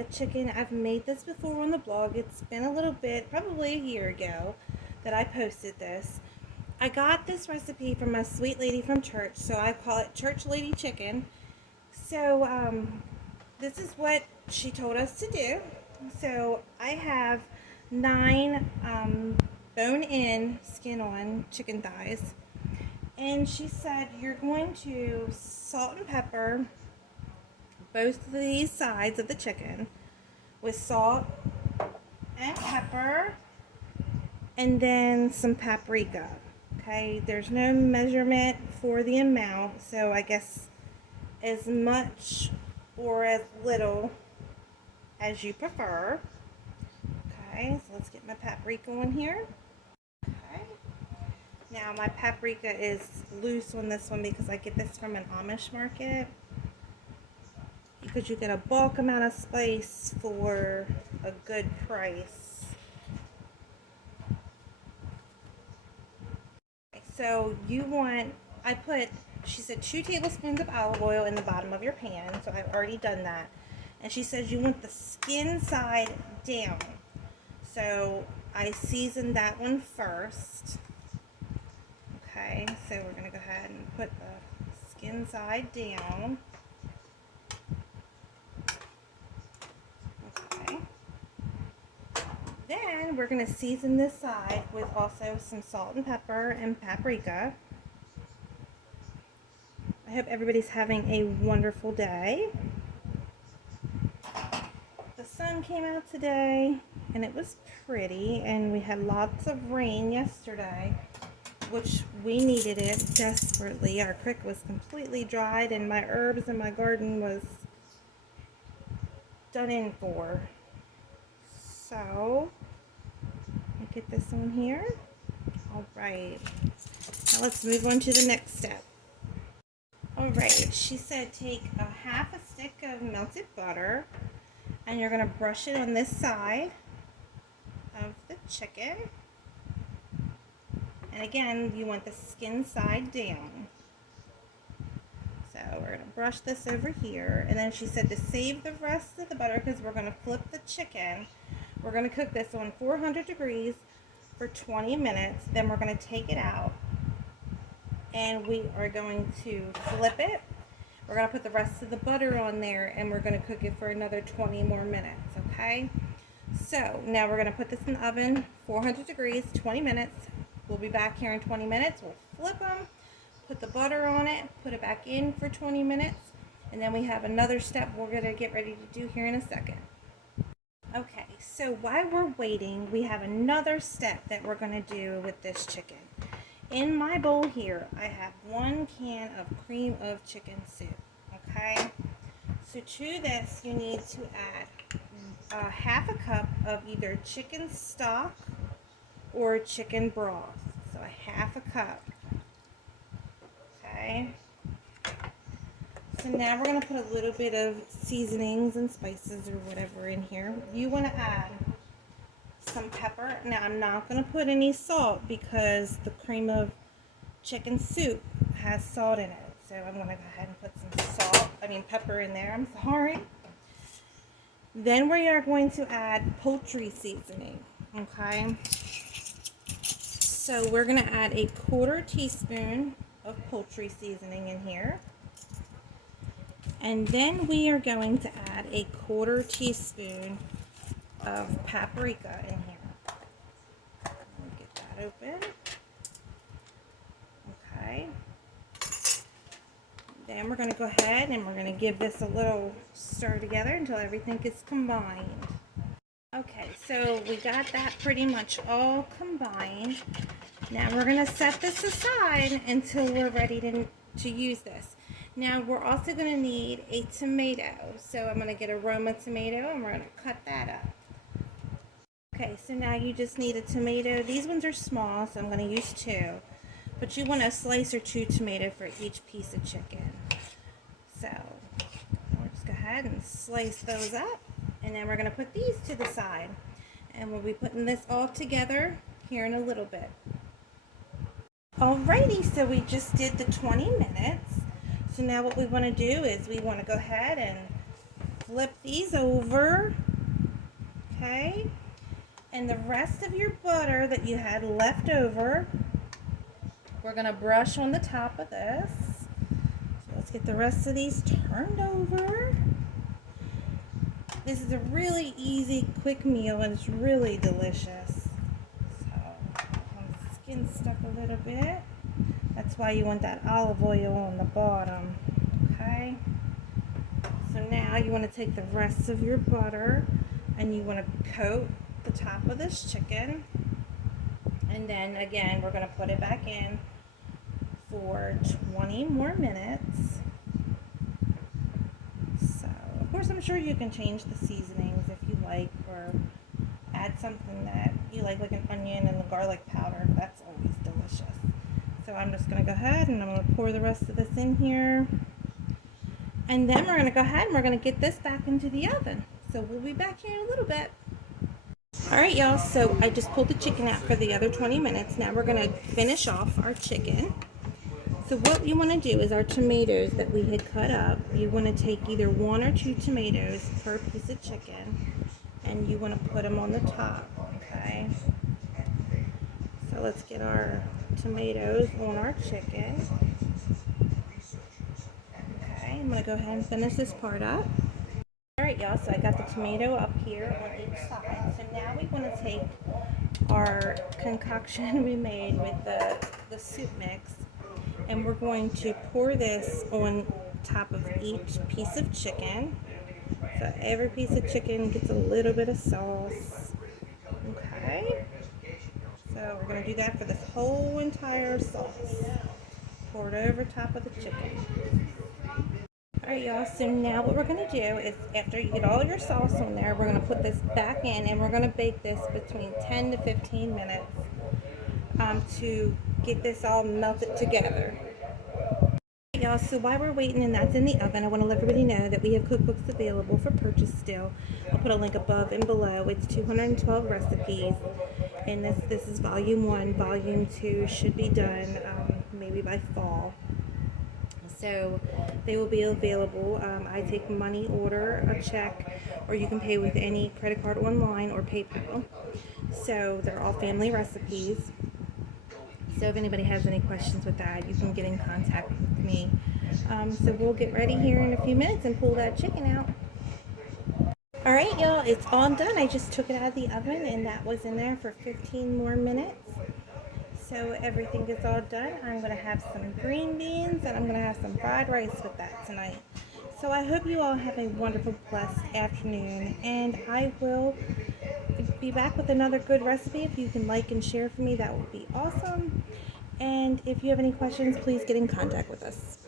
a chicken. I've made this before on the blog. It's been a little bit, probably a year ago, that I posted this. I got this recipe from a sweet lady from church, so I call it Church Lady Chicken. So this is what she told us to do. So I have 9 bone-in, skin-on chicken thighs. And she said you're going to salt and pepper both of these sides of the chicken with salt and pepper and then some paprika. Okay, there's no measurement for the amount, so I guess as much or as little as you prefer. Okay, so let's get my paprika on here. Okay, now my paprika is loose on this one because I get this from an Amish market, because you get a bulk amount of spice for a good price. So you want, she said 2 tablespoons of olive oil in the bottom of your pan, so I've already done that. And she says you want the skin side down. So I seasoned that one first. Okay, so we're going to go ahead and put the skin side down. Okay. Then we're going to season this side with also some salt and pepper and paprika. I hope everybody's having a wonderful day. The sun came out today and it was pretty, and we had lots of rain yesterday, which we needed it desperately. Our creek was completely dried and my herbs in my garden was done in for. So let me get this on here. All right, now let's move on to the next step. All right, she said take a half a stick of melted butter and you're going to brush it on this side of the chicken. And again, you want the skin side down. So we're going to brush this over here. And then she said to save the rest of the butter because we're going to flip the chicken. We're going to cook this on 400 degrees for 20 minutes. Then we're going to take it out. And we are going to flip it. We're going to put the rest of the butter on there and we're going to cook it for another 20 more minutes, okay? So now we're going to put this in the oven, 400 degrees, 20 minutes. We'll be back here in 20 minutes. We'll flip them, put the butter on it, put it back in for 20 minutes, and then we have another step we're going to get ready to do here in a second. Okay, so while we're waiting, we have another step that we're going to do with this chicken. In my bowl here, I have 1 can of cream of chicken soup, okay? So to this, you need to add half a cup of either chicken stock or chicken broth. So a half a cup, okay? So now we're going to put a little bit of seasonings and spices or whatever in here. You want to add some pepper. Now I'm not going to put any salt because the cream of chicken soup has salt in it. So I'm going to go ahead and put some pepper in there. I'm sorry. Then we are going to add poultry seasoning. Okay. So we're going to add a 1/4 teaspoon of poultry seasoning in here. And then we are going to add a 1/4 teaspoon of paprika in here. Let me get that open. Okay. Then we're going to go ahead and we're going to give this a little stir together until everything is combined. Okay, so we got that pretty much all combined. Now we're going to set this aside until we're ready to use this. Now we're also going to need a tomato. So I'm going to get a Roma tomato and we're going to cut that up. Okay, so now you just need a tomato. These ones are small, so I'm going to use 2. But you want a slice or 2 tomato for each piece of chicken. So we'll just go ahead and slice those up. And then we're going to put these to the side. And we'll be putting this all together here in a little bit. Alrighty, so we just did the 20 minutes. So now what we want to do is we want to go ahead and flip these over, okay? And the rest of your butter that you had left over, we're gonna brush on the top of this. So let's get the rest of these turned over. This is a really easy, quick meal, and it's really delicious. So, the skin stuck a little bit. That's why you want that olive oil on the bottom, okay? So now you want to take the rest of your butter and you want to coat the top of this chicken. And then again, we're going to put it back in for 20 more minutes. So, of course, I'm sure you can change the seasonings if you like, or add something that you like an onion and the garlic powder. That's always delicious. So I'm just going to go ahead and I'm going to pour the rest of this in here. And then we're going to go ahead and we're going to get this back into the oven. So we'll be back here in a little bit. Alright y'all, so I just pulled the chicken out for the other 20 minutes. Now we're going to finish off our chicken. So what you want to do is our tomatoes that we had cut up, you want to take either 1 or 2 tomatoes per piece of chicken. And you want to put them on the top, okay? So let's get our tomatoes on our chicken. Okay, I'm going to go ahead and finish this part up. Alright y'all, so I got the tomato up here on each side. So now we want to take our concoction we made with the soup mix, and we're going to pour this on top of each piece of chicken. So every piece of chicken gets a little bit of sauce. Okay. So we're going to do that for this whole entire sauce. Pour it over top of the chicken. Alright y'all, so now what we're going to do is after you get all your sauce on there, we're going to put this back in and we're going to bake this between 10 to 15 minutes to get this all melted together. Y'all, so while we're waiting and that's in the oven, I want to let everybody know that we have cookbooks available for purchase still. I'll put a link above and below. It's 212 recipes, and this is volume 1. Volume 2 should be done maybe by fall. So they will be available. I take money order, a check, or you can pay with any credit card online or PayPal. So they're all family recipes. So if anybody has any questions with that, you can get in contact with me. So we'll get ready here in a few minutes and pull that chicken out. Alright y'all, it's all done. I just took it out of the oven and that was in there for 15 more minutes. So everything is all done. I'm going to have some green beans and I'm going to have some fried rice with that tonight. So I hope you all have a wonderful, blessed afternoon, and I will be back with another good recipe. If you can like and share for me, that would be awesome. And if you have any questions, please get in contact with us.